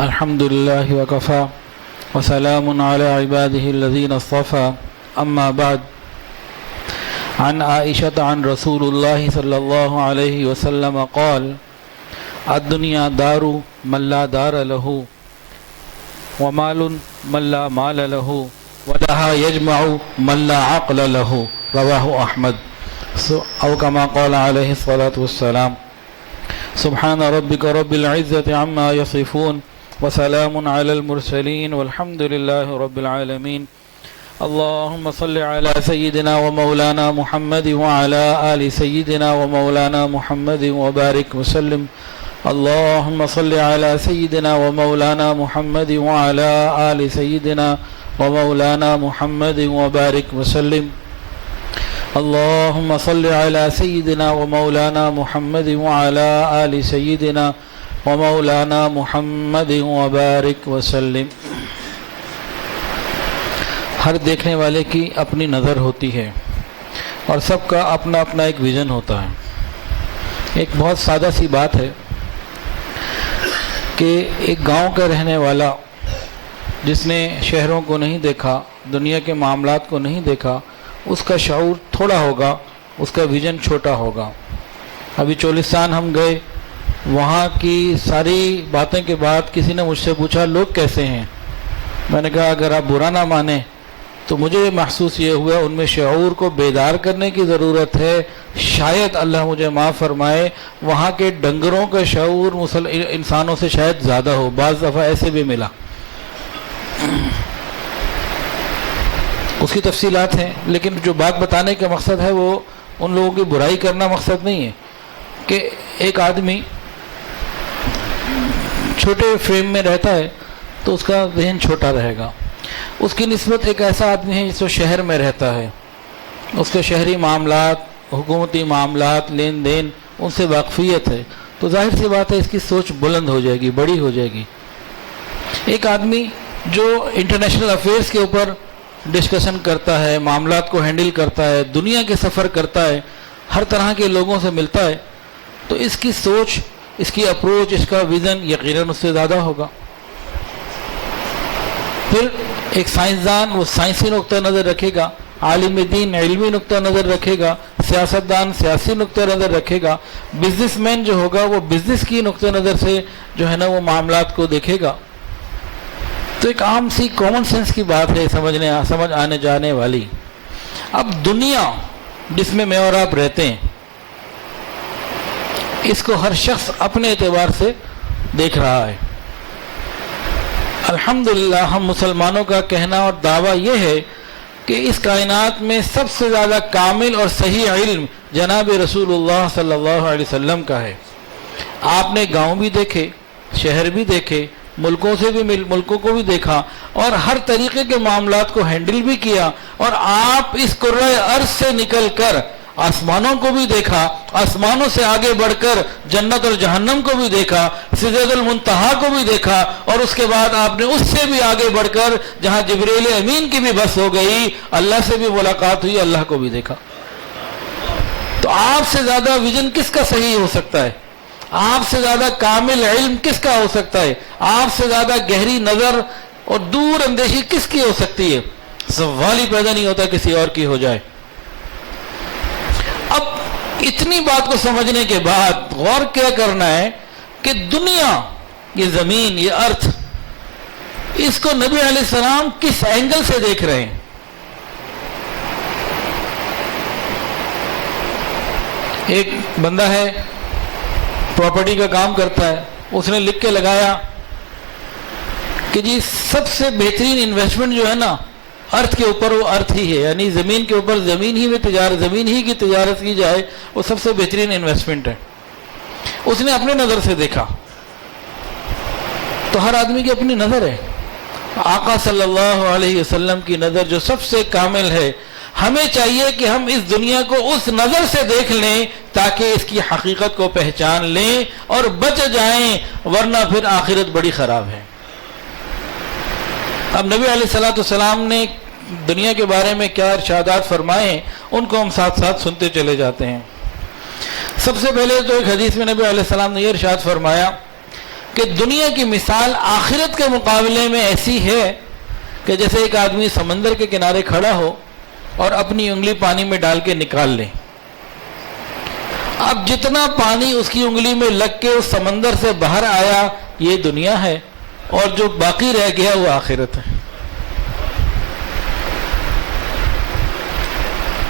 الحمد لله وكفى وسلام على عباده الذين اصطفى أما بعد. عن عائشة عن رسول الله صلى الله عليه وسلم قال: الدنيا دار من لا دار له ومال من لا مال له ولها يجمع من لا عقل له. رواه أحمد. أو كما قال عليه الصلاة والسلام. سبحان ربك رب العزة عما يصفون وسلام على المرسلين والحمد لله رب العالمين. اللهم صل على سيدنا ومولانا محمد وعلى آل سيدنا ومولانا محمد وبارك وسلم. اللهم صل على سيدنا ومولانا محمد وعلى آل سيدنا ومولانا محمد وبارك وسلم. اللهم صل على سيدنا ومولانا محمد وعلى آل سيدنا ومولانا محمد وبارک وسلم. ہر دیکھنے والے کی اپنی نظر ہوتی ہے اور سب کا اپنا اپنا ایک ویژن ہوتا ہے. ایک بہت سادہ سی بات ہے کہ ایک گاؤں کا رہنے والا جس نے شہروں کو نہیں دیکھا، دنیا کے معاملات کو نہیں دیکھا، اس کا شعور تھوڑا ہوگا، اس کا ویژن چھوٹا ہوگا. ابھی چولستان ہم گئے، وہاں کی ساری باتیں کے بعد کسی نے مجھ سے پوچھا لوگ کیسے ہیں. میں نے کہا اگر آپ برا نہ مانیں تو مجھے محسوس یہ ہوا ان میں شعور کو بیدار کرنے کی ضرورت ہے. شاید اللہ مجھے معاف فرمائے وہاں کے ڈنگروں کا شعور انسانوں سے شاید زیادہ ہو. بعض دفعہ ایسے بھی ملا. اس کی تفصیلات ہیں، لیکن جو بات بتانے کا مقصد ہے وہ ان لوگوں کی برائی کرنا مقصد نہیں ہے کہ ایک آدمی چھوٹے فریم میں رہتا ہے تو اس کا ذہن چھوٹا رہے گا. اس کی نسبت ایک ایسا آدمی ہے جس وہ شہر میں رہتا ہے، اس کے شہری معاملات، حکومتی معاملات، لین دین ان سے واقفیت ہے، تو ظاہر سی بات ہے اس کی سوچ بلند ہو جائے گی، بڑی ہو جائے گی. ایک آدمی جو انٹرنیشنل افیئرس کے اوپر ڈسکشن کرتا ہے، معاملات کو ہینڈل کرتا ہے، دنیا کے سفر کرتا ہے، ہر طرح کے لوگوں سے ملتا ہے، تو اس کی سوچ، اس کی اپروچ، اس کا ویژن یقیناً اس سے زیادہ ہوگا. پھر ایک سائنسدان وہ سائنسی نقطہ نظر رکھے گا، عالم دین علمی نقطہ نظر رکھے گا، سیاستدان سیاسی نقطہ نظر رکھے گا، بزنس مین جو ہوگا وہ بزنس کی نقطہ نظر سے جو ہے نا وہ معاملات کو دیکھے گا. تو ایک عام سی کامن سینس کی بات ہے، سمجھ آنے جانے والی. اب دنیا جس میں اور آپ رہتے ہیں اس کو ہر شخص اپنے اعتبار سے دیکھ رہا ہے. الحمدللہ ہم مسلمانوں کا کہنا اور دعویٰ یہ ہے کہ اس کائنات میں سب سے زیادہ کامل اور صحیح علم جناب رسول اللہ صلی اللہ علیہ وسلم کا ہے. آپ نے گاؤں بھی دیکھے، شہر بھی دیکھے، ملکوں کو بھی دیکھا اور ہر طریقے کے معاملات کو ہینڈل بھی کیا، اور آپ اس کرۂ ارض سے نکل کر آسمانوں کو بھی دیکھا، آسمانوں سے آگے بڑھ کر جنت اور جہنم کو بھی دیکھا، سدرۃ المنتہا کو بھی دیکھا، اور اس کے بعد آپ نے اس سے بھی آگے بڑھ کر جہاں جبریل امین کی بھی بس ہو گئی، اللہ سے بھی ملاقات ہوئی، اللہ کو بھی دیکھا. تو آپ سے زیادہ ویژن کس کا صحیح ہو سکتا ہے؟ آپ سے زیادہ کامل علم کس کا ہو سکتا ہے؟ آپ سے زیادہ گہری نظر اور دور اندیشی کس کی ہو سکتی ہے؟ سوال ہی پیدا نہیں ہوتا کسی اور کی ہو جائے. اب اتنی بات کو سمجھنے کے بعد غور کیا کرنا ہے کہ دنیا، یہ زمین، یہ ارتھ، اس کو نبی علیہ السلام کس اینگل سے دیکھ رہے ہیں. ایک بندہ ہے پراپرٹی کا کام کرتا ہے، اس نے لکھ کے لگایا کہ جی سب سے بہترین انویسٹمنٹ جو ہے نا ارتھ کے اوپر وہ ارتھ ہی ہے، یعنی زمین کے اوپر زمین ہی کی تجارت کی جائے، وہ سب سے بہترین انویسٹمنٹ ہے. اس نے اپنے نظر سے دیکھا. تو ہر آدمی کی اپنی نظر ہے. آقا صلی اللہ علیہ وسلم کی نظر جو سب سے کامل ہے، ہمیں چاہیے کہ ہم اس دنیا کو اس نظر سے دیکھ لیں تاکہ اس کی حقیقت کو پہچان لیں اور بچ جائیں، ورنہ پھر آخرت بڑی خراب ہے. اب نبی علیہ السلام نے دنیا کے بارے میں کیا ارشادات فرمائے ہیں ان کو ہم ساتھ ساتھ سنتے چلے جاتے ہیں. سب سے پہلے تو ایک حدیث میں نبی علیہ السلام نے یہ ارشاد فرمایا کہ دنیا کی مثال آخرت کے مقابلے میں ایسی ہے کہ جیسے ایک آدمی سمندر کے کنارے کھڑا ہو اور اپنی انگلی پانی میں ڈال کے نکال لے. اب جتنا پانی اس کی انگلی میں لگ کے اس سمندر سے باہر آیا یہ دنیا ہے، اور جو باقی رہ گیا وہ آخرت ہے.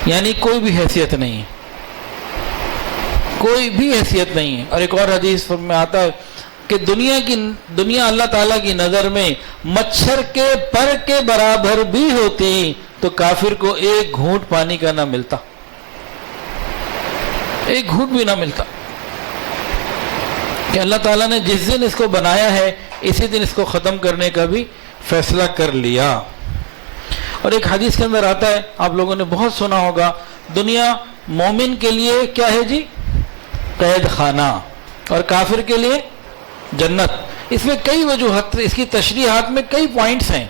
یعنی کوئی بھی حیثیت نہیں ہے، کوئی بھی حیثیت نہیں ہے. اور ایک اور حدیث میں آتا ہے کہ دنیا اللہ تعالیٰ کی نظر میں مچھر کے پر کے برابر بھی ہوتی تو کافر کو ایک گھونٹ پانی کا نہ ملتا، ایک گھونٹ بھی نہ ملتا. کہ اللہ تعالیٰ نے جس دن اس کو بنایا ہے اسی دن اس کو ختم کرنے کا بھی فیصلہ کر لیا. اور ایک حدیث کے اندر آتا ہے، آپ لوگوں نے بہت سنا ہوگا، دنیا مومن کے لیے کیا ہے جی؟ قید خانہ، اور کافر کے لیے جنت. اس میں کئی وجوہات، اس کی تشریحات میں کئی پوائنٹس ہیں.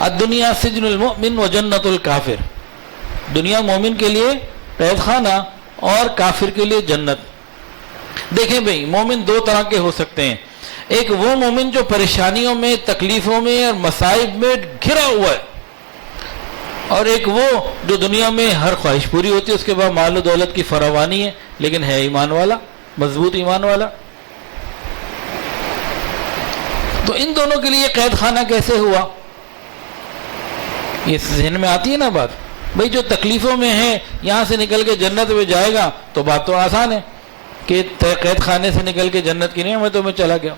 الدنیا سجن المؤمن و جنت الکافر. دنیا مومن کے لیے قید خانہ اور کافر کے لیے جنت. دیکھیں بھئی، مومن دو طرح کے ہو سکتے ہیں. ایک وہ مومن جو پریشانیوں میں، تکلیفوں میں اور مصائب میں گھرا ہوا ہے، اور ایک وہ جو دنیا میں ہر خواہش پوری ہوتی ہے، اس کے بعد مال و دولت کی فراوانی ہے لیکن ہے ایمان والا، مضبوط ایمان والا. تو ان دونوں کے لیے قید خانہ کیسے ہوا؟ یہ ذہن میں آتی ہے نا بات. بھئی جو تکلیفوں میں ہے یہاں سے نکل کے جنت میں جائے گا تو بات تو آسان ہے کہ قید خانے سے نکل کے جنت کی نعمتوں میں چلا گیا.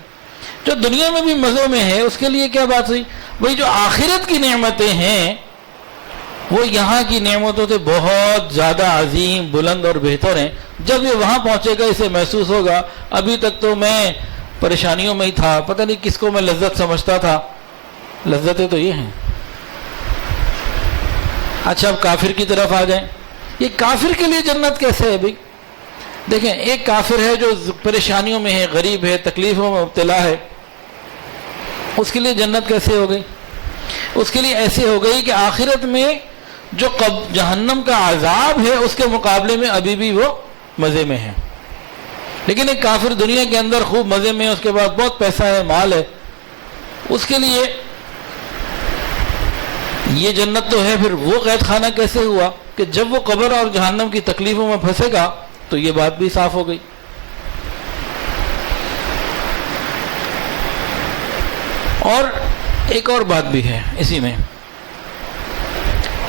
جو دنیا میں بھی مزوں میں ہے اس کے لیے کیا بات ہوئی؟ بھئی جو آخرت کی نعمتیں ہیں وہ یہاں کی نعمتوں سے بہت زیادہ عظیم، بلند اور بہتر ہیں. جب یہ وہاں پہنچے گا اسے محسوس ہوگا ابھی تک تو میں پریشانیوں میں ہی تھا، پتہ نہیں کس کو میں لذت سمجھتا تھا، لذتیں تو یہ ہیں. اچھا اب کافر کی طرف آ جائیں. یہ کافر کے لیے جنت کیسے ہے بھئی؟ دیکھیں، ایک کافر ہے جو پریشانیوں میں ہے، غریب ہے، تکلیفوں میں مبتلا ہے، اس کے لیے جنت کیسے ہو گئی؟ اس کے لیے ایسے ہو گئی کہ آخرت میں جو جہنم کا عذاب ہے اس کے مقابلے میں ابھی بھی وہ مزے میں ہے. لیکن ایک کافر دنیا کے اندر خوب مزے میں ہے، اس کے بعد بہت پیسہ ہے، مال ہے، اس کے لیے یہ جنت تو ہے. پھر وہ قید خانہ کیسے ہوا کہ جب وہ قبر اور جہنم کی تکلیفوں میں پھنسے گا تو یہ بات بھی صاف ہو گئی. اور ایک اور بات بھی ہے اسی میں،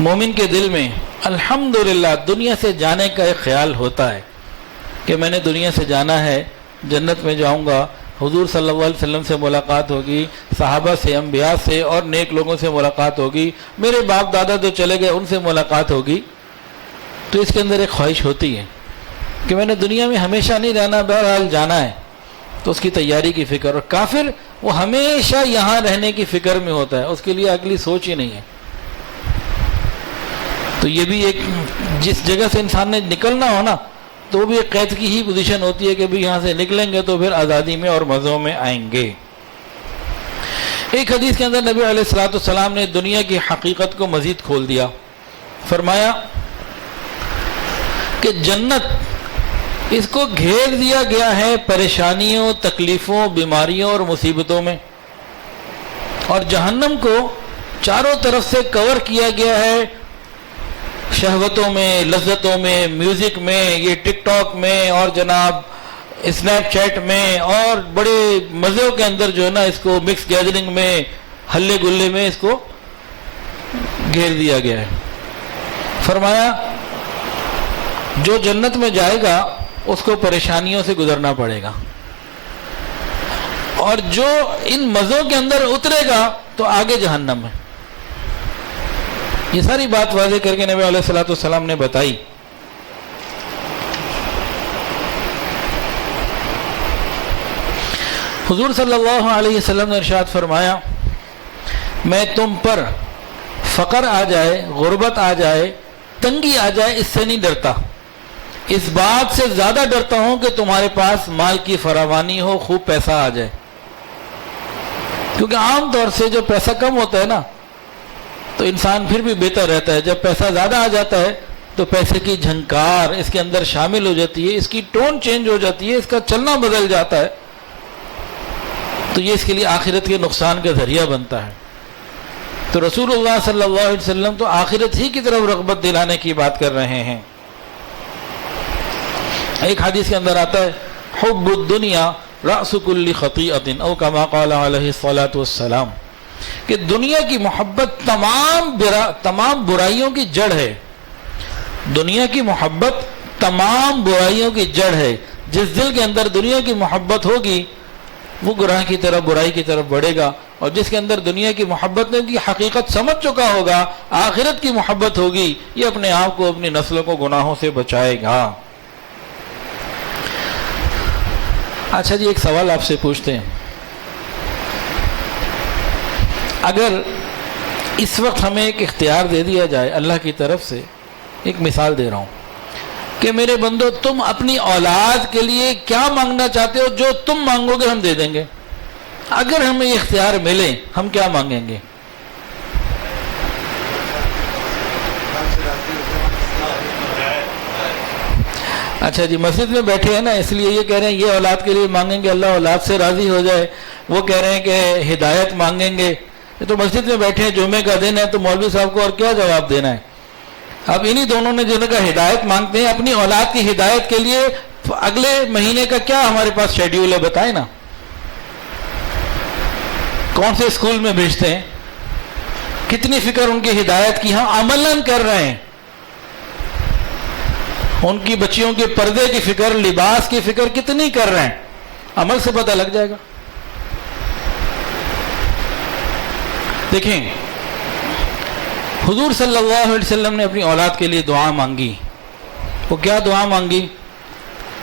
مومن کے دل میں الحمدللہ دنیا سے جانے کا ایک خیال ہوتا ہے کہ میں نے دنیا سے جانا ہے، جنت میں جاؤں گا، حضور صلی اللہ علیہ وسلم سے ملاقات ہوگی، صحابہ سے، انبیاء سے اور نیک لوگوں سے ملاقات ہوگی، میرے باپ دادا جو چلے گئے ان سے ملاقات ہوگی. تو اس کے اندر ایک خواہش ہوتی ہے کہ میں نے دنیا میں ہمیشہ نہیں رہنا، بہرحال جانا ہے، تو اس کی تیاری کی فکر. اور کافر وہ ہمیشہ یہاں رہنے کی فکر میں ہوتا ہے، اس کے لیے اگلی سوچ ہی نہیں ہے. تو یہ بھی ایک، جس جگہ سے انسان نے نکلنا ہو نا تو وہ بھی ایک قید کی ہی پوزیشن ہوتی ہے کہ بھی یہاں سے نکلیں گے تو پھر آزادی میں اور مزوں میں آئیں گے. ایک حدیث کے اندر نبی علیہ الصلوۃ والسلام نے دنیا کی حقیقت کو مزید کھول دیا. فرمایا کہ جنت اس کو گھیر دیا گیا ہے پریشانیوں، تکلیفوں، بیماریوں اور مصیبتوں میں، اور جہنم کو چاروں طرف سے کور کیا گیا ہے شہوتوں میں، لذتوں میں، میوزک میں، یہ ٹک ٹاک میں اور جناب اسنیپ چیٹ میں اور بڑے مزوں کے اندر جو ہے نا اس کو مکس گیدرنگ میں، ہلے گلے میں اس کو گھیر دیا گیا ہے. فرمایا جو جنت میں جائے گا اس کو پریشانیوں سے گزرنا پڑے گا، اور جو ان مزوں کے اندر اترے گا تو آگے جہنم ہے. یہ ساری بات واضح کر کے نبی علیہ الصلوۃ والسلام نے بتائی. حضور صلی اللہ علیہ وسلم نے ارشاد فرمایا، میں تم پر فقر آ جائے، غربت آ جائے، تنگی آ جائے اس سے نہیں ڈرتا، اس بات سے زیادہ ڈرتا ہوں کہ تمہارے پاس مال کی فراوانی ہو، خوب پیسہ آ جائے. کیونکہ عام طور سے جو پیسہ کم ہوتا ہے نا تو انسان پھر بھی بہتر رہتا ہے. جب پیسہ زیادہ آ جاتا ہے تو پیسے کی جھنکار اس کے اندر شامل ہو جاتی ہے، اس کی ٹون چینج ہو جاتی ہے، اس کا چلنا بدل جاتا ہے. تو یہ اس کے لیے آخرت کے نقصان کا ذریعہ بنتا ہے. تو رسول اللہ صلی اللہ علیہ وسلم تو آخرت ہی کی طرف رغبت دلانے کی بات کر رہے ہیں. ایک حدیث کے اندر آتا ہے حب الدنیا رأس کل خطیئۃ او کما قال علیہ الصلاۃ والسلام، کہ دنیا کی محبت تمام برائیوں کی جڑ ہے. دنیا کی محبت تمام برائیوں کی جڑ ہے. جس دل کے اندر دنیا کی محبت ہوگی وہ گناہ کی طرف، برائی کی طرف بڑھے گا، اور جس کے اندر دنیا کی محبت نے کی حقیقت سمجھ چکا ہوگا، آخرت کی محبت ہوگی، یہ اپنے آپ کو، اپنی نسلوں کو گناہوں سے بچائے گا. اچھا جی، ایک سوال آپ سے پوچھتے ہیں. اگر اس وقت ہمیں ایک اختیار دے دیا جائے اللہ کی طرف سے، ایک مثال دے رہا ہوں کہ میرے بندو تم اپنی اولاد کے لیے کیا مانگنا چاہتے ہو، جو تم مانگو گے ہم دے دیں گے. اگر ہمیں یہ اختیار ملے ہم کیا مانگیں گے؟ اچھا جی، مسجد میں بیٹھے ہیں نا، اس لیے یہ کہہ رہے ہیں یہ اولاد کے لیے مانگیں گے اللہ اولاد سے راضی ہو جائے. وہ کہہ رہے ہیں کہ ہدایت مانگیں گے. یہ تو مسجد میں بیٹھے ہیں، جمعے کا دن ہے، تو مولوی صاحب کو اور کیا جواب دینا ہے؟ اب انہی دونوں نے جنہوں کا ہدایت مانگتے ہیں، اپنی اولاد کی ہدایت کے لیے اگلے مہینے کا کیا ہمارے پاس شیڈیول ہے بتائیں نا. کون سے اسکول میں بھیجتے ہیں، کتنی فکر ان کی ہدایت کی ہم عملاً کر رہے ہیں. ان کی بچیوں کے پردے کی فکر، لباس کی فکر کتنی کر رہے ہیں، عمل سے پتہ لگ جائے گا. دیکھیں حضور صلی اللہ علیہ وسلم نے اپنی اولاد کے لیے دعا مانگی. وہ کیا دعا مانگی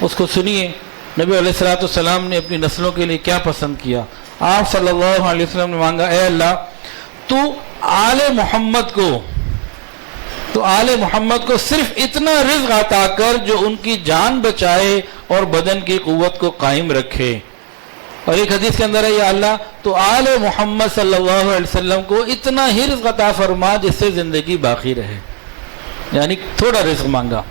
اس کو سنیے. نبی علیہ الصلوۃ والسلام نے اپنی نسلوں کے لیے کیا پسند کیا. آپ صلی اللہ علیہ وسلم نے مانگا، اے اللہ تو آل محمد کو صرف اتنا رزق عطا کر جو ان کی جان بچائے اور بدن کی قوت کو قائم رکھے. اور ایک حدیث کے اندر ہے، یا اللہ تو آل محمد صلی اللہ علیہ وسلم کو اتنا ہی رزق عطا فرما جس سے زندگی باقی رہے. یعنی تھوڑا رزق مانگا.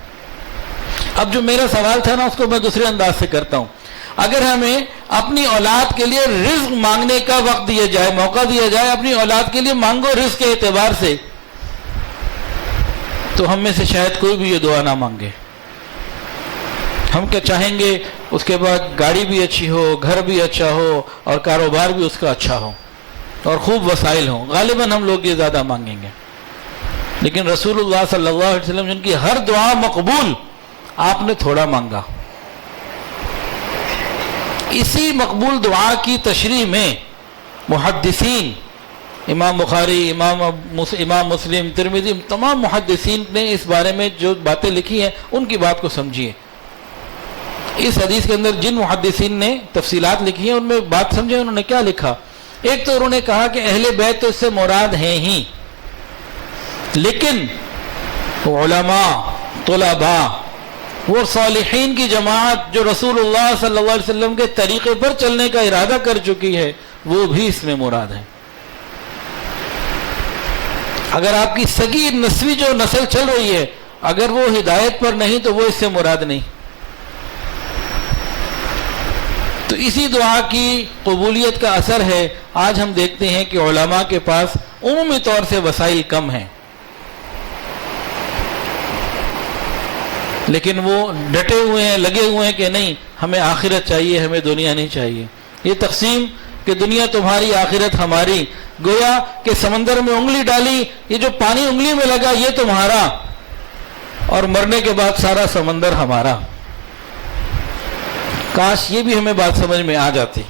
اب جو میرا سوال تھا نا اس کو میں دوسرے انداز سے کرتا ہوں. اگر ہمیں اپنی اولاد کے لیے رزق مانگنے کا وقت دیا جائے، موقع دیا جائے، اپنی اولاد کے لیے مانگو رزق کے اعتبار سے، تو ہم میں سے شاید کوئی بھی یہ دعا نہ مانگے. ہم کیا چاہیں گے اس کے بعد گاڑی بھی اچھی ہو، گھر بھی اچھا ہو، اور کاروبار بھی اس کا اچھا ہو، اور خوب وسائل ہوں. غالباً ہم لوگ یہ زیادہ مانگیں گے. لیکن رسول اللہ صلی اللہ علیہ وسلم جن کی ہر دعا مقبول، آپ نے تھوڑا مانگا. اسی مقبول دعا کی تشریح میں محدثین، امام بخاری، امام مسلم، ترمذی، تمام محدثین نے اس بارے میں جو باتیں لکھی ہیں ان کی بات کو سمجھیے. اس حدیث کے اندر جن محدثین نے تفصیلات لکھی ہیں ان میں بات سمجھے. انہوں نے کیا لکھا؟ ایک تو انہوں نے کہا کہ اہل بیت تو اس سے مراد ہیں ہی، لیکن علماء، طلباء، وہ صالحین کی جماعت جو رسول اللہ صلی اللہ علیہ وسلم کے طریقے پر چلنے کا ارادہ کر چکی ہے، وہ بھی اس میں مراد ہے. اگر آپ کی سگی نسوی جو نسل چل رہی ہے، اگر وہ ہدایت پر نہیں تو وہ اس سے مراد نہیں. تو اسی دعا کی قبولیت کا اثر ہے آج ہم دیکھتے ہیں کہ علماء کے پاس عمومی طور سے وسائل کم ہیں، لیکن وہ ڈٹے ہوئے ہیں، لگے ہوئے ہیں کہ نہیں ہمیں آخرت چاہیے، ہمیں دنیا نہیں چاہیے. یہ تقسیم کہ دنیا تمہاری آخرت ہماری، گویا کہ سمندر میں انگلی ڈالی، یہ جو پانی انگلی میں لگا یہ تمہارا، اور مرنے کے بعد سارا سمندر ہمارا. کاش یہ بھی ہمیں بات سمجھ میں آ جاتی.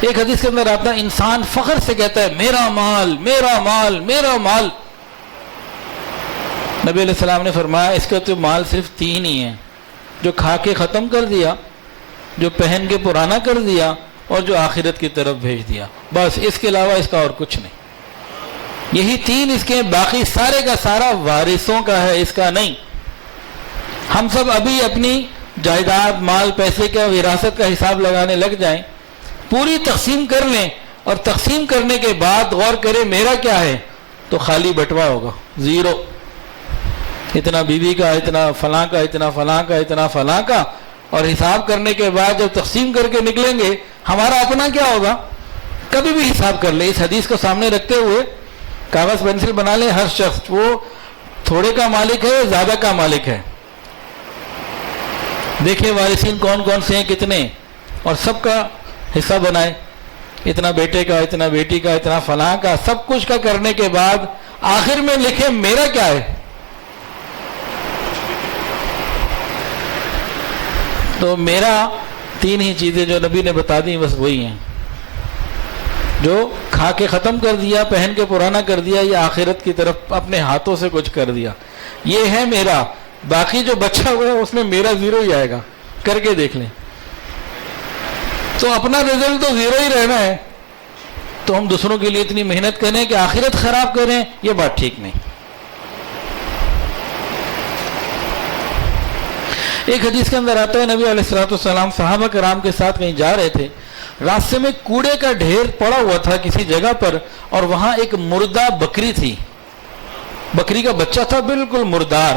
ایک حدیث کے اندر آتا ہے، انسان فخر سے کہتا ہے میرا مال، میرا مال، میرا مال. نبی علیہ السلام نے فرمایا اس کا تو مال صرف 3 ہی ہیں، جو کھا کے ختم کر دیا، جو پہن کے پرانا کر دیا، اور جو آخرت کی طرف بھیج دیا. بس اس کے علاوہ اس کا اور کچھ نہیں. یہی 3 اس کے، باقی سارے کا سارا وارثوں کا ہے، اس کا نہیں. ہم سب ابھی اپنی جائیداد، مال، پیسے کا، وراثت کا حساب لگانے لگ جائیں، پوری تقسیم کر لیں، اور تقسیم کرنے کے بعد غور کریں میرا کیا ہے، تو خالی بٹوا ہوگا، 0. اتنا بیوی کا، اتنا فلاں کا، اتنا فلاں کا، اتنا فلاں کا، اور حساب کرنے کے بعد جب تقسیم کر کے نکلیں گے ہمارا اپنا کیا ہوگا؟ کبھی بھی حساب کر لیں، اس حدیث کو سامنے رکھتے ہوئے کاغذ پینسل بنا لیں، ہر شخص وہ تھوڑے کا مالک ہے، زیادہ کا مالک ہے، دیکھیں وارثین کون کون سے ہیں، کتنے، اور سب کا حصہ بنائے، اتنا بیٹے کا، اتنا بیٹی کا، اتنا فلاں کا، سب کچھ کا کرنے کے بعد آخر میں لکھیں میرا کیا ہے۔ تو میرا تین ہی چیزیں جو نبی نے بتا دی بس وہی ہیں، جو کھا کے ختم کر دیا، پہن کے پرانا کر دیا، یا آخرت کی طرف اپنے ہاتھوں سے کچھ کر دیا، یہ ہے میرا۔ باقی جو بچہ ہوا ہے اس میں میرا زیرو ہی آئے گا، کر کے دیکھ لیں۔ تو اپنا رزلٹ تو زیرو ہی رہنا ہے، تو ہم دوسروں کے لیے اتنی محنت کریں کہ آخرت خراب کریں، یہ بات ٹھیک نہیں۔ ایک حدیث کے اندر آتا ہے نبی علیہ الصلوۃ والسلام صحابہ کرام کے ساتھ کہیں جا رہے تھے، راستے میں کوڑے کا ڈھیر پڑا ہوا تھا کسی جگہ پر، اور وہاں ایک مردہ بکری تھی، بکری کا بچہ تھا بالکل مردار،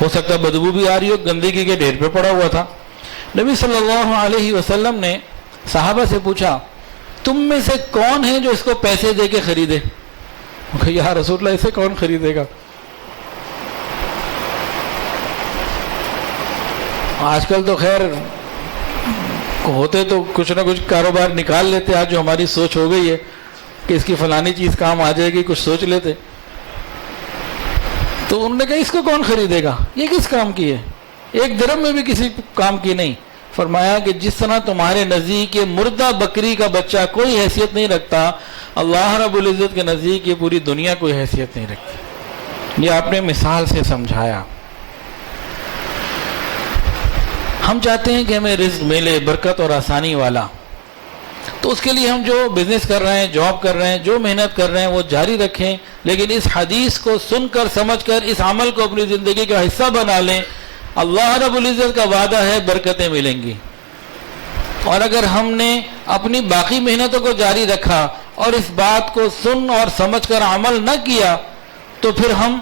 ہو سکتا ہے بدبو بھی آ رہی ہو، گندگی کے ڈھیر پہ پڑا ہوا تھا۔ نبی صلی اللہ علیہ وسلم نے صحابہ سے پوچھا تم میں سے کون ہے جو اس کو پیسے دے کے خریدے؟ یا رسول اللہ اسے کون خریدے گا؟ آج کل تو خیر ہوتے تو کچھ نہ کچھ کاروبار نکال لیتے، آج جو ہماری سوچ ہو گئی ہے کہ اس کی فلانی چیز کام آ جائے گی، کچھ سوچ لیتے۔ تو انہوں نے کہا اس کو کون خریدے گا، یہ کس کام کی ہے؟ ایک درہم میں بھی کسی کام کی نہیں۔ فرمایا کہ جس طرح تمہارے نزدیک یہ مردہ بکری کا بچہ کوئی حیثیت نہیں رکھتا، اللہ رب العزت کے نزدیک یہ پوری دنیا کوئی حیثیت نہیں رکھتی۔ یہ آپ نے مثال سے سمجھایا۔ ہم چاہتے ہیں کہ ہمیں رزق ملے برکت اور آسانی والا، تو اس کے لیے ہم جو بزنس کر رہے ہیں، جاب کر رہے ہیں، جو محنت کر رہے ہیں وہ جاری رکھیں، لیکن اس حدیث کو سن کر سمجھ کر اس عمل کو اپنی زندگی کا حصہ بنا لیں۔ اللہ رب العزت کا وعدہ ہے برکتیں ملیں گی، اور اگر ہم نے اپنی باقی محنتوں کو جاری رکھا اور اس بات کو سن اور سمجھ کر عمل نہ کیا تو پھر ہم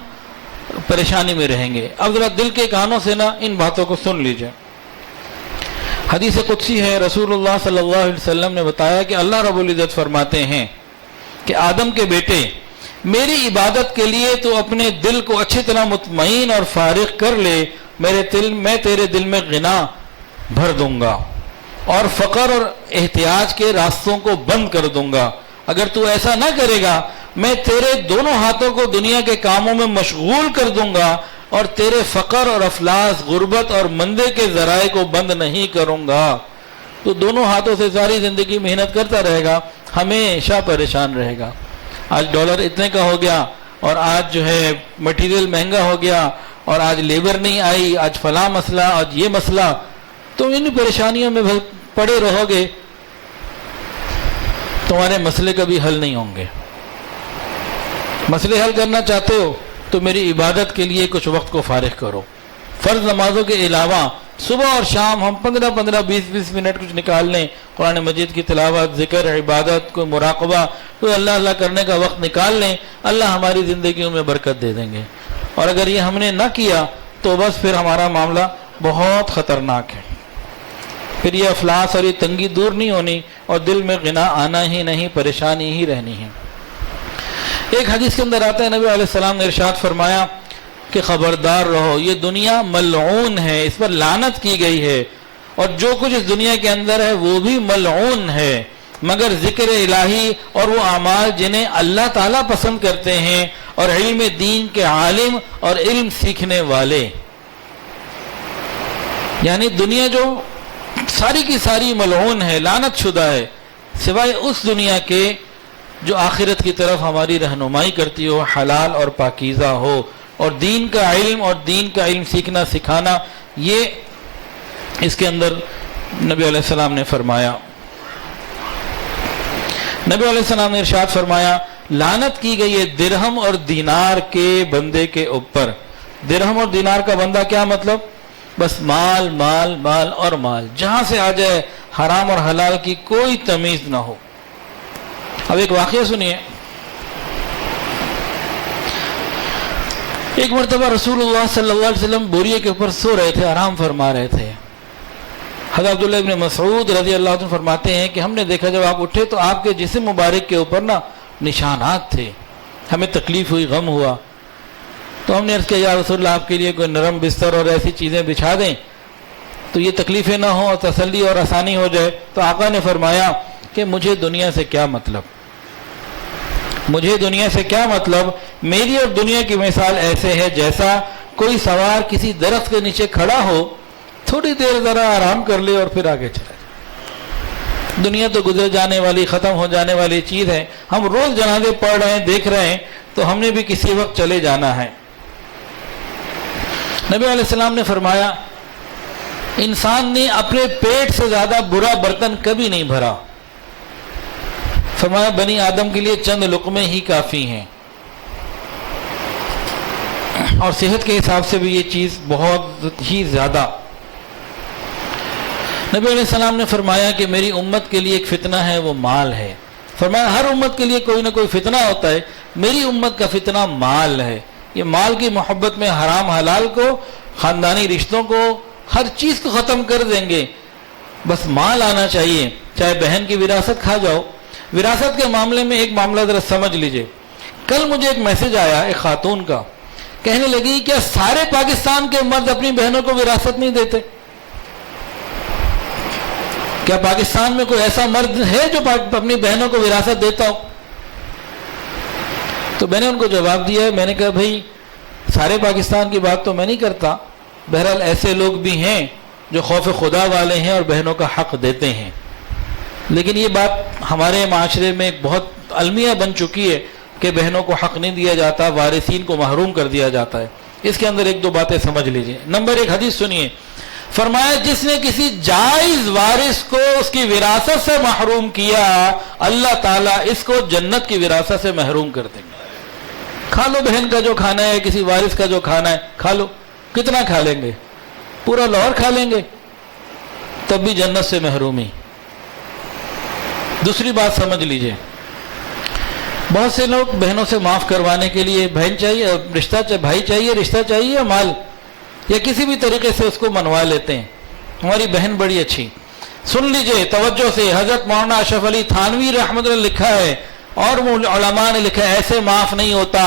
پریشانی میں رہیں گے۔ اب ذرا دل کے کانوں سے نہ ان باتوں کو سن لیجئے۔ حدیث قدسی ہے، رسول اللہ صلی اللہ علیہ وسلم نے بتایا کہ اللہ رب العزت فرماتے ہیں کہ آدم کے بیٹے میری عبادت کے لیے تو اپنے دل کو اچھی طرح مطمئن اور فارغ کر لے، میں تیرے دل میں غنا بھر دوں گا اور فقر اور احتیاج کے راستوں کو بند کر دوں گا۔ اگر تو ایسا نہ کرے گا میں تیرے دونوں ہاتھوں کو دنیا کے کاموں میں مشغول کر دوں گا اور تیرے فقر اور افلاس، غربت اور مندے کے ذرائع کو بند نہیں کروں گا۔ تو دونوں ہاتھوں سے ساری زندگی محنت کرتا رہے گا، ہمیشہ پریشان رہے گا۔ آج ڈالر اتنے کا ہو گیا، اور آج جو ہے مٹیریل مہنگا ہو گیا، اور آج لیبر نہیں آئی، آج فلاں مسئلہ، آج یہ مسئلہ، تو ان پریشانیوں میں پڑے رہو گے، تمہارے مسئلے کبھی حل نہیں ہوں گے۔ مسئلے حل کرنا چاہتے ہو تو میری عبادت کے لیے کچھ وقت کو فارغ کرو۔ فرض نمازوں کے علاوہ صبح اور شام ہم 15-15 20-20 منٹ کچھ نکال لیں، قرآن مجید کی تلاوت، ذکر، عبادت، کوئی مراقبہ، کوئی اللہ کرنے کا وقت نکال لیں، اللہ ہماری زندگیوں میں برکت دے دیں گے۔ اور اگر یہ ہم نے نہ کیا تو بس پھر ہمارا معاملہ بہت خطرناک ہے، پھر یہ افلاس اور یہ تنگی دور نہیں ہونی، اور دل میں غنا آنا ہی نہیں، پریشانی ہی رہنی ہے۔ ایک حدیث کے اندر آتا ہے نبی علیہ السلام نے ارشاد فرمایا کہ خبردار رہو، یہ دنیا ملعون ہے، اس پر لعنت کی گئی ہے، اور جو کچھ اس دنیا کے اندر ہے وہ بھی ملعون ہے، مگر ذکر الہی اور وہ اعمال جنہیں اللہ تعالیٰ پسند کرتے ہیں، اور علم دین کے عالم اور علم سیکھنے والے۔ یعنی دنیا جو ساری کی ساری ملعون ہے، لعنت شدہ ہے، سوائے اس دنیا کے جو آخرت کی طرف ہماری رہنمائی کرتی ہو، حلال اور پاکیزہ ہو، اور دین کا علم اور دین کا علم سیکھنا سکھانا، یہ اس کے اندر نبی علیہ السلام نے فرمایا۔ نبی علیہ السلام نے ارشاد فرمایا لعنت کی گئی ہے درہم اور دینار کے بندے کے اوپر۔ درہم اور دینار کا بندہ کیا مطلب؟ بس مال مال مال اور مال، جہاں سے آ جائے، حرام اور حلال کی کوئی تمیز نہ ہو۔ اب ایک واقعہ سنیے۔ ایک مرتبہ رسول اللہ صلی اللہ علیہ وسلم بوریے کے اوپر سو رہے تھے، آرام فرما رہے تھے۔ حضرت عبداللہ ابن مسعود رضی اللہ عنہ فرماتے ہیں کہ ہم نے دیکھا جب آپ اٹھے تو آپ کے جسم مبارک کے اوپر نشانات تھے، ہمیں تکلیف ہوئی، غم ہوا، تو ہم نے عرض کیا یا رسول اللہ آپ کے لیے کوئی نرم بستر اور ایسی چیزیں بچھا دیں تو یہ تکلیفیں نہ ہوں اور تسلی اور آسانی ہو جائے۔ تو آقا نے فرمایا کہ مجھے دنیا سے کیا مطلب، مجھے دنیا سے کیا مطلب، میری اور دنیا کی مثال ایسے ہے جیسا کوئی سوار کسی درخت کے نیچے کھڑا ہو، تھوڑی دیر ذرا آرام کر لے اور پھر آگے چلے۔ دنیا تو گزر جانے والی، ختم ہو جانے والی چیز ہے، ہم روز جنازے پڑھ رہے ہیں، دیکھ رہے ہیں، تو ہم نے بھی کسی وقت چلے جانا ہے۔ نبی علیہ السلام نے فرمایا انسان نے اپنے پیٹ سے زیادہ برا برتن کبھی نہیں بھرا، فرمایا بنی آدم کے لیے چند لقمے ہی کافی ہیں، اور صحت کے حساب سے بھی یہ چیز بہت ہی زیادہ۔ نبی علیہ السلام نے فرمایا کہ میری امت کے لیے ایک فتنہ ہے، وہ مال ہے۔ فرمایا ہر امت کے لیے کوئی نہ کوئی فتنہ ہوتا ہے، میری امت کا فتنہ مال ہے۔ یہ مال کی محبت میں حرام حلال کو، خاندانی رشتوں کو، ہر چیز کو ختم کر دیں گے، بس مال آنا چاہیے۔ چاہے بہن کی وراثت کھا جاؤ۔ وراثت کے معاملے میں ایک معاملہ ذرا سمجھ لیجئے۔ کل مجھے ایک میسج آیا ایک خاتون کا، کہنے لگی کیا سارے پاکستان کے مرد اپنی بہنوں کو وراثت نہیں دیتے؟ کیا پاکستان میں کوئی ایسا مرد ہے جو اپنی بہنوں کو وراثت دیتا ہو؟ تو میں نے ان کو جواب دیا، میں نے کہا بھائی سارے پاکستان کی بات تو میں نہیں کرتا، بہرحال ایسے لوگ بھی ہیں جو خوف خدا والے ہیں اور بہنوں کا حق دیتے ہیں، لیکن یہ بات ہمارے معاشرے میں بہت المیہ بن چکی ہے کہ بہنوں کو حق نہیں دیا جاتا، وارثین کو محروم کر دیا جاتا ہے۔ اس کے اندر ایک دو باتیں سمجھ لیجئے۔ نمبر ایک، حدیث سنیے، فرمایا جس نے کسی جائز وارث کو اس کی وراثت سے محروم کیا، اللہ تعالیٰ اس کو جنت کی وراثت سے محروم کر دیں گے۔ کھا لو بہن کا جو کھانا ہے، کسی وارث کا جو کھانا ہے کھا لو، کتنا کھا لیں گے؟ پورا لاہور کھا لیں گے، تب بھی جنت سے محرومی۔ دوسری بات سمجھ لیجئے، بہت سے لوگ بہنوں سے معاف کروانے کے لیے بہن چاہیے، بھائی چاہیے، رشتہ چاہیے یا مال، یا کسی بھی طریقے سے اس کو منوا لیتے ہیں۔ ہماری بہن بڑی اچھی، سن لیجئے توجہ سے، حضرت مولانا اشرف علی تھانوی رحمۃ اللہ نے لکھا ہے اور علماء نے لکھا ہے ایسے معاف نہیں ہوتا۔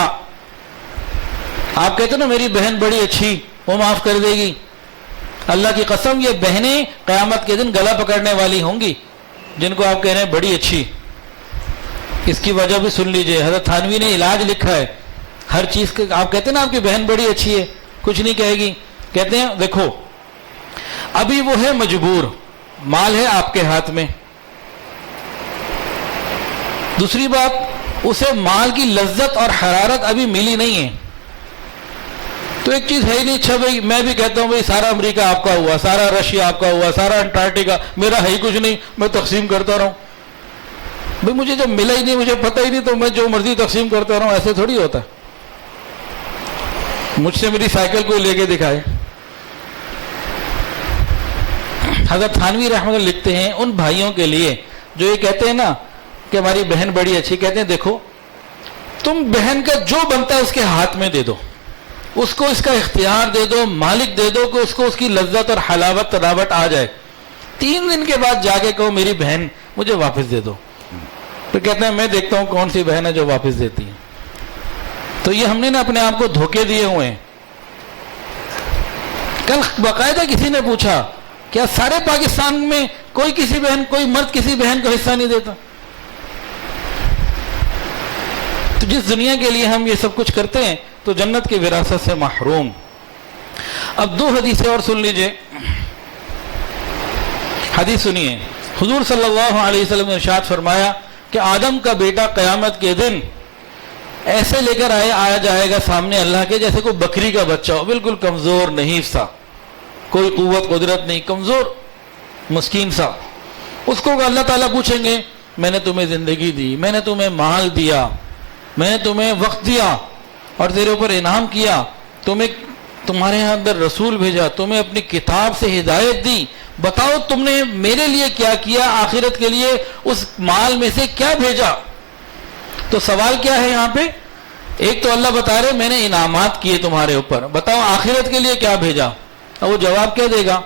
آپ کہتے نا میری بہن بڑی اچھی، وہ معاف کر دے گی، اللہ کی قسم یہ بہنیں قیامت کے دن گلا پکڑنے والی ہوں گی جن کو آپ کہہ رہے ہیں بڑی اچھی۔ اس کی وجہ بھی سن لیجئے، حضرت تھانوی نے علاج لکھا ہے ہر چیز کا۔ آپ کہتے ہیں نا آپ کی بہن بڑی اچھی ہے، کچھ نہیں کہے گی، کہتے ہیں دیکھو ابھی وہ ہے مجبور، مال ہے آپ کے ہاتھ میں۔ دوسری بات، اسے مال کی لذت اور حرارت ابھی ملی نہیں ہے، تو ایک چیز ہے ہی نہیں۔ اچھا بھائی میں بھی کہتا ہوں بھائی سارا امریکہ آپ کا ہوا، سارا رشیا آپ کا ہوا، سارا انٹارکٹیکا میرا ہے ہی کچھ نہیں، میں تقسیم کرتا رہوں۔ بھائی مجھے جب ملا ہی نہیں، مجھے پتہ ہی نہیں، تو میں جو مرضی تقسیم کرتا رہوں، ایسے تھوڑی ہوتا ہے۔ مجھ سے میری سائیکل کوئی لے کے دکھائے۔ حضرت تھانوی رحمۃ اللہ لکھتے ہیں ان بھائیوں کے لیے جو یہ کہتے ہیں نا کہ ہماری بہن بڑی اچھی، کہتے ہیں دیکھو تم بہن کا جو بنتا ہے اس کے ہاتھ میں دے دو، اس کو اس کا اختیار دے دو، مالک دے دو کہ اس کو اس کی لذت اور حلاوت تراوت آ جائے۔ 3 دن کے بعد جا کے کہو میری بہن مجھے واپس دے دو، تو کہتے ہیں میں دیکھتا ہوں کون سی بہن ہے جو واپس دیتی ہے۔ تو یہ ہم نے نا اپنے آپ کو دھوکے دیے ہوئے ہیں۔ کل باقاعدہ کسی نے پوچھا کیا سارے پاکستان میں کوئی کسی بہن، کوئی مرد کسی بہن کو حصہ نہیں دیتا؟ تو جس دنیا کے لیے ہم یہ سب کچھ کرتے ہیں تو جنت کی وراثت سے محروم۔ اب 2 حدیثیں اور سن لیجئے۔ حدیث سنیے، حضور صلی اللہ علیہ وسلم نے ارشاد فرمایا کہ آدم کا بیٹا قیامت کے دن ایسے لے کر آیا جائے گا سامنے اللہ کے جیسے کوئی بکری کا بچہ ہو، بالکل کمزور نحیف سا، کوئی قوت قدرت نہیں، کمزور مسکین سا۔ اس کو اللہ تعالیٰ پوچھیں گے میں نے تمہیں زندگی دی، میں نے تمہیں مال دیا، میں نے تمہیں وقت دیا اور تیرے اوپر انعام کیا، تمہارے یہاں اندر رسول بھیجا، تمہیں اپنی کتاب سے ہدایت دی، بتاؤ تم نے میرے لیے کیا کیا، آخرت کے لیے اس مال میں سے کیا بھیجا؟ تو سوال کیا ہے یہاں پہ؟ ایک تو اللہ بتا رہے میں نے انعامات کیے تمہارے اوپر، بتاؤ آخرت کے لیے کیا بھیجا؟ اور وہ جواب کیا دے گا؟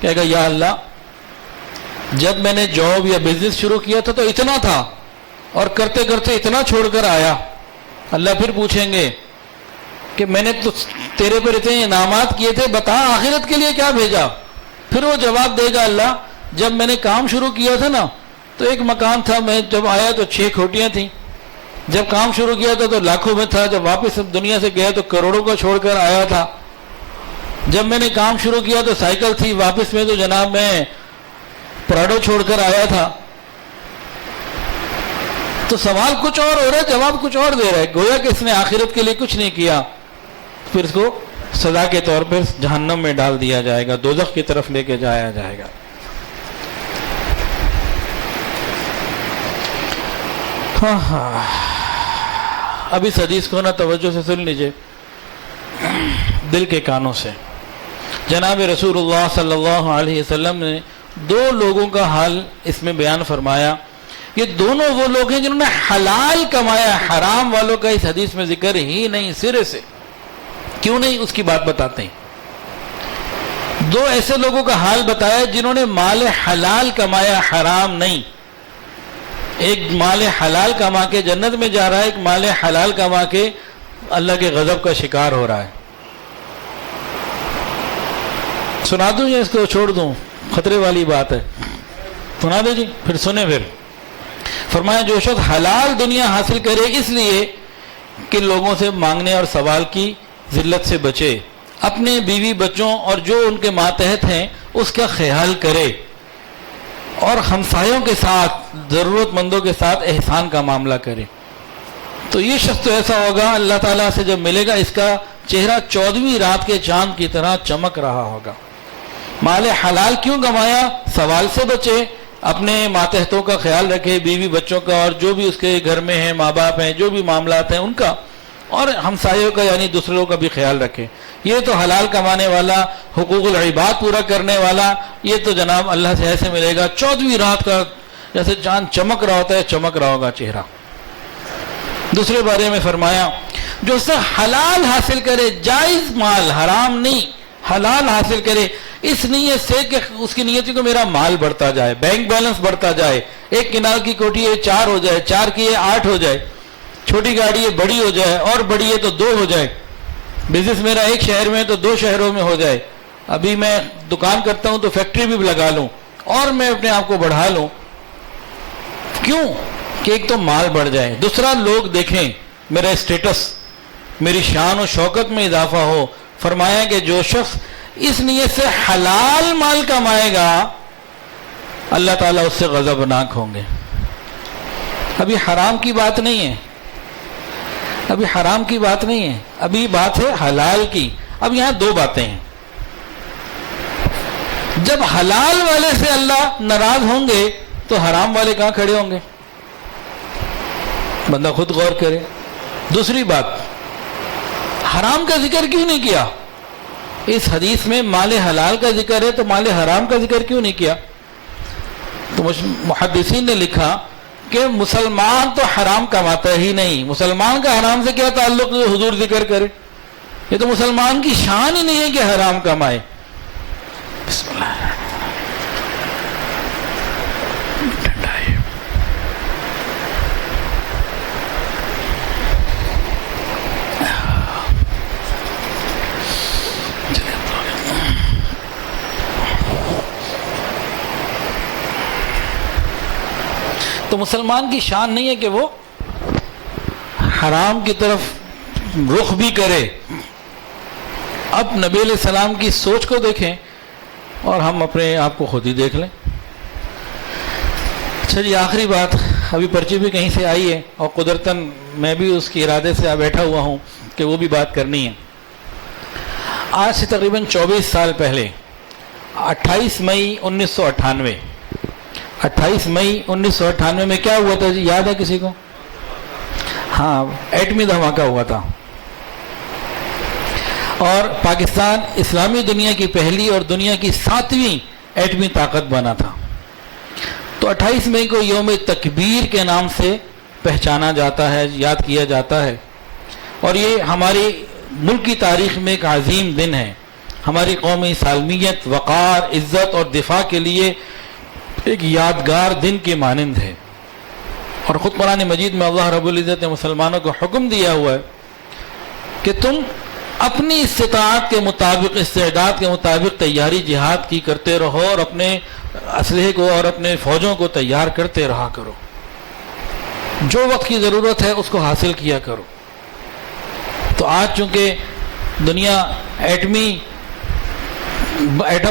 کہے گا یا اللہ جب میں نے جاب یا بزنس شروع کیا تھا تو اتنا تھا، اور کرتے کرتے اتنا چھوڑ کر آیا۔ اللہ پھر پوچھیں گے کہ میں نے تو تیرے پر اتنے انعامات کیے تھے، بتا آخرت کے لیے کیا بھیجا؟ پھر وہ جواب دے گا اللہ جب میں نے کام شروع کیا تھا نا تو ایک مکان تھا، میں جب آیا تو 6 کھوٹیاں تھیں، جب کام شروع کیا تھا تو لاکھوں میں تھا، جب واپس دنیا سے گیا تو کروڑوں کا چھوڑ کر آیا تھا، جب میں نے کام شروع کیا تو سائیکل تھی، واپس میں تو جناب میں پراڈو چھوڑ کر آیا تھا۔ تو سوال کچھ اور ہو رہا ہے، جواب کچھ اور دے رہا ہے، گویا کہ اس نے آخرت کے لیے کچھ نہیں کیا، پھر اس کو سزا کے طور پر جہنم میں ڈال دیا جائے گا، دوزخ کی طرف لے کے جایا جائے گا۔ ہاں اب اس حدیث کو نا توجہ سے سن لیجئے، دل کے کانوں سے۔ جناب رسول اللہ صلی اللہ علیہ وسلم نے 2 لوگوں کا حال اس میں بیان فرمایا۔ یہ دونوں وہ لوگ ہیں جنہوں نے حلال کمایا، حرام والوں کا اس حدیث میں ذکر ہی نہیں سرے سے۔ کیوں نہیں، اس کی بات بتاتے ہیں۔ 2 ایسے لوگوں کا حال بتایا جنہوں نے مال حلال کمایا، حرام نہیں۔ ایک مال حلال کما کے جنت میں جا رہا ہے، ایک مال حلال کما کے اللہ کے غضب کا شکار ہو رہا ہے۔ سنا دوں یا اس کو چھوڑ دوں؟ خطرے والی بات ہے، سنا دے جی، پھر سنیں۔ پھر فرمایا جو شخص حلال دنیا حاصل کرے اس لیے کہ لوگوں سے مانگنے اور سوال کی ذلت سے بچے، اپنے بیوی بچوں اور جو ان کے ماتحت ہیں اس کا خیال کرے، اور ہمسایوں کے ساتھ ضرورت مندوں کے ساتھ احسان کا معاملہ کرے، تو یہ شخص تو ایسا ہوگا اللہ تعالیٰ سے جب ملے گا اس کا چہرہ 14ویں رات کے چاند کی طرح چمک رہا ہوگا۔ مال حلال کیوں کمایا؟ سوال سے بچے، اپنے ماتحتوں کا خیال رکھے، بیوی بچوں کا اور جو بھی اس کے گھر میں ہیں، ماں باپ ہیں، جو بھی معاملات ہیں ان کا، اور ہمسایوں کا یعنی دوسروں کا بھی خیال رکھے۔ یہ تو حلال کمانے والا، حقوق العباد پورا کرنے والا، یہ تو جناب اللہ سے ایسے ملے گا 14ویں رات کا جیسے چاند چمک رہا ہوتا ہے، چمک رہا ہوگا چہرہ۔ دوسرے بارے میں فرمایا جو سے حلال حاصل کرے، جائز مال، حرام نہیں، حلال حاصل کرے، اس نیت سے کہ اس کی نیت کو میرا مال بڑھتا جائے، بینک بیلنس بڑھتا جائے، ایک کنال کی کوٹھی ہے 4 ہو جائے، 4 کی ہے 8 ہو جائے، چھوٹی گاڑی ہے بڑی ہو جائے، اور بڑی ہے تو 2 ہو جائے، بزنس میرا ایک شہر میں تو 2 شہروں میں ہو جائے، ابھی میں دکان کرتا ہوں تو فیکٹری بھی لگا لوں اور میں اپنے آپ کو بڑھا لوں۔ کیوں؟ کہ ایک تو مال بڑھ جائے، دوسرا لوگ دیکھیں میرا اسٹیٹس، میری شان و شوکت میں اضافہ ہو۔ فرمایا کہ جو شخص اس نیت سے حلال مال کمائے گا اللہ تعالیٰ اس سے غضبناک ہوں گے۔ ابھی حرام کی بات نہیں ہے، ابھی حرام کی بات نہیں ہے، ابھی بات ہے حلال کی۔ اب یہاں 2 باتیں ہیں، جب حلال والے سے اللہ ناراض ہوں گے تو حرام والے کہاں کھڑے ہوں گے؟ بندہ خود غور کرے۔ دوسری بات، حرام کا ذکر کیوں نہیں کیا؟ اس حدیث میں مال حلال کا ذکر ہے تو مال حرام کا ذکر کیوں نہیں کیا؟ تو محدثین نے لکھا کہ مسلمان تو حرام کماتا ہی نہیں، مسلمان کا حرام سے کیا تعلق جو حضور ذکر کرے؟ یہ تو مسلمان کی شان ہی نہیں ہے کہ حرام کمائے۔ بسم اللہ تو مسلمان کی شان نہیں ہے کہ وہ حرام کی طرف رخ بھی کرے۔ اب نبی علیہ السلام کی سوچ کو دیکھیں اور ہم اپنے آپ کو خود ہی دیکھ لیں۔ اچھا جی، آخری بات، ابھی پرچی بھی کہیں سے آئی ہے اور قدرتاً میں بھی اس کے ارادے سے بیٹھا ہوا ہوں کہ وہ بھی بات کرنی ہے۔ آج سے تقریباً 24 سال پہلے 28 مئی 1998 28 مئی 1998 میں کیا ہوا تھا جی، یاد ہے کسی کو؟ ہاں، ایٹمی دھماکہ ہوا تھا اور پاکستان اسلامی دنیا کی پہلی اور دنیا کی 7ویں ایٹمی طاقت بنا تھا۔ تو 28 مئی کو یوم تکبیر کے نام سے پہچانا جاتا ہے، یاد کیا جاتا ہے۔ اور یہ ہماری ملک کی تاریخ میں ایک عظیم دن ہے، ہماری قومی سالمیت، وقار، عزت اور دفاع کے لیے ایک یادگار دن کے مانند ہے۔ اور خود قرآن مجید میں اللہ رب العزت نے مسلمانوں کو حکم دیا ہوا ہے کہ تم اپنی استطاعت کے مطابق، استعداد کے مطابق تیاری جہاد کی کرتے رہو اور اپنے اسلحے کو اور اپنے فوجوں کو تیار کرتے رہا کرو، جو وقت کی ضرورت ہے اس کو حاصل کیا کرو۔ تو آج چونکہ دنیا ایٹم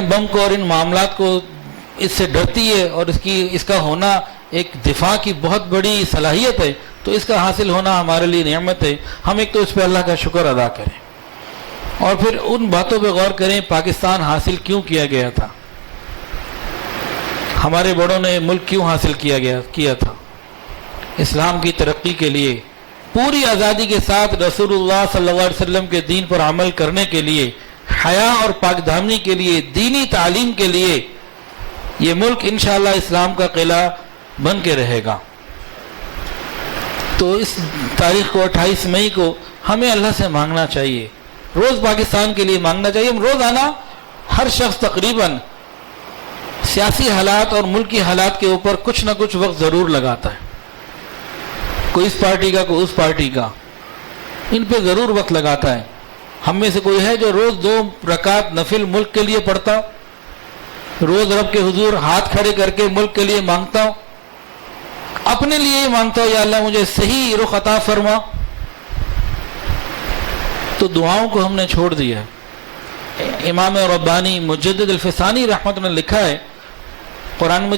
بم کو اور ان معاملات کو اس سے ڈرتی ہے اور اس کا ہونا ایک دفاع کی بہت بڑی صلاحیت ہے، تو اس کا حاصل ہونا ہمارے لیے نعمت ہے۔ ہم ایک تو اس پہ اللہ کا شکر ادا کریں اور پھر ان باتوں پہ غور کریں پاکستان حاصل کیوں کیا گیا تھا، ہمارے بڑوں نے ملک کیوں حاصل کیا تھا؟ اسلام کی ترقی کے لیے، پوری آزادی کے ساتھ رسول اللہ صلی اللہ علیہ وسلم کے دین پر عمل کرنے کے لیے، حیا اور پاک دامنی کے لیے، دینی تعلیم کے لیے۔ یہ ملک انشاءاللہ اسلام کا قلعہ بن کے رہے گا۔ تو اس تاریخ کو 28 مئی کو ہمیں اللہ سے مانگنا چاہیے، روز پاکستان کے لیے مانگنا چاہیے۔ ہم روزانہ ہر شخص تقریباً سیاسی حالات اور ملکی حالات کے اوپر کچھ نہ کچھ وقت ضرور لگاتا ہے، کوئی اس پارٹی کا، کوئی اس پارٹی کا، ان پہ ضرور وقت لگاتا ہے۔ ہم میں سے کوئی ہے جو روز 2 رکعت نفل ملک کے لیے پڑھتا، روز رب کے حضور ہاتھ کھڑے کر کے ملک کے لیے مانگتا ہوں، اپنے لیے ہی مانگتا ہوں یا اللہ مجھے صحیح رخ عطا فرما؟ تو دعاؤں کو ہم نے چھوڑ دیا ہے۔ امام ربانی مجدد الفسانی رحمۃ اللہ نے لکھا ہے، قرآن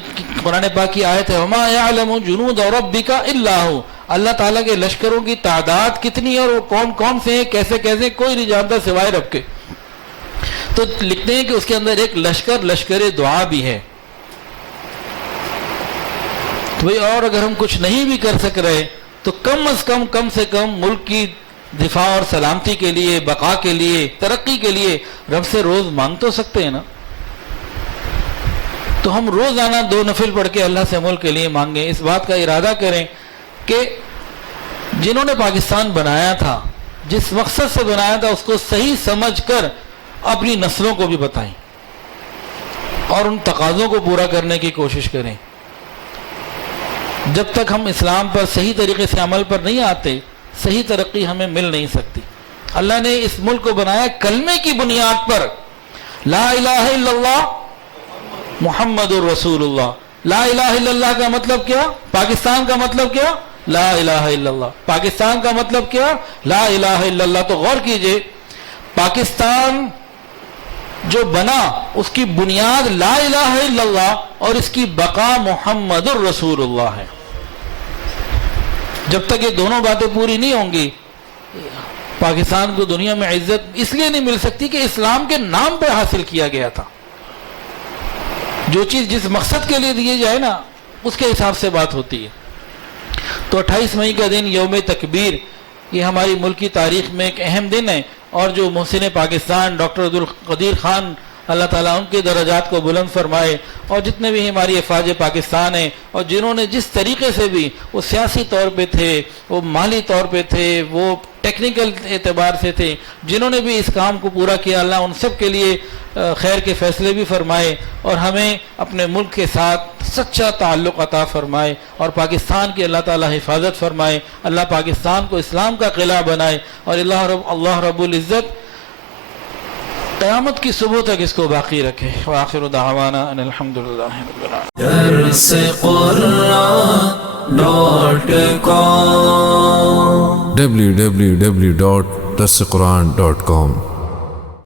پاک کی آیت ہے، وَمَا يَعْلَمُ جُنُودَ رَبِّكَ إِلَّا هُوَ، اللہ تعالیٰ کے لشکروں کی تعداد کتنی ہے اور وہ کون کون سے ہیں، کیسے کیسے، کوئی نہیں جانتا سوائے رب کے۔ تو لکھتے ہیں کہ اس کے اندر ایک لشکر دعا بھی ہے۔ تو بھئی اور اگر ہم کچھ نہیں بھی کر سک رہے تو کم سے کم ملک کی دفاع اور سلامتی کے لیے، بقا کے لیے، ترقی کے لیے رب سے روز مانگ تو سکتے ہیں نا۔ تو ہم روزانہ 2 نفل پڑھ کے اللہ سے ملک کے لیے مانگیں، اس بات کا ارادہ کریں کہ جنہوں نے پاکستان بنایا تھا، جس مقصد سے بنایا تھا، اس کو صحیح سمجھ کر اپنی نسلوں کو بھی بتائیں اور ان تقاضوں کو پورا کرنے کی کوشش کریں۔ جب تک ہم اسلام پر صحیح طریقے سے عمل پر نہیں آتے، صحیح ترقی ہمیں مل نہیں سکتی۔ اللہ نے اس ملک کو بنایا کلمے کی بنیاد پر، لا الہ الا اللہ محمد الرسول اللہ۔ لا الہ الا اللہ کا مطلب کیا؟ پاکستان کا مطلب کیا؟ لا الہ الا اللہ۔ پاکستان کا مطلب کیا؟ لا الہ الا اللہ۔ تو غور کیجئے، پاکستان جو بنا اس کی بنیاد لا الہ الا اللہ اور اس کی بقا محمد الرسول اللہ ہے۔ جب تک یہ دونوں باتیں پوری نہیں ہوں گی، پاکستان کو دنیا میں عزت اس لیے نہیں مل سکتی کہ اسلام کے نام پہ حاصل کیا گیا تھا۔ جو چیز جس مقصد کے لیے دی جائے نا، اس کے حساب سے بات ہوتی ہے۔ تو 28 مئی کا دن یوم تکبیر، یہ ہماری ملک کی تاریخ میں ایک اہم دن ہے، اور جو محسن پاکستان ڈاکٹر عبدالقدیر خان، اللہ تعالیٰ ان کے درجات کو بلند فرمائے، اور جتنے بھی ہماری افواج پاکستان ہیں، اور جنہوں نے جس طریقے سے بھی، وہ سیاسی طور پہ تھے، وہ مالی طور پہ تھے، وہ ٹیکنیکل اعتبار سے تھے، جنہوں نے بھی اس کام کو پورا کیا، اللہ ان سب کے لیے خیر کے فیصلے بھی فرمائے اور ہمیں اپنے ملک کے ساتھ سچا تعلق عطا فرمائے، اور پاکستان کی اللہ تعالیٰ حفاظت فرمائے، اللہ پاکستان کو اسلام کا قلعہ بنائے، اور اللہ رب العزت قیامت کی صبح تک اس کو باقی رکھے۔ وآخر دعوانا ان الحمدللہ رب العالمین۔ www.darsequran.com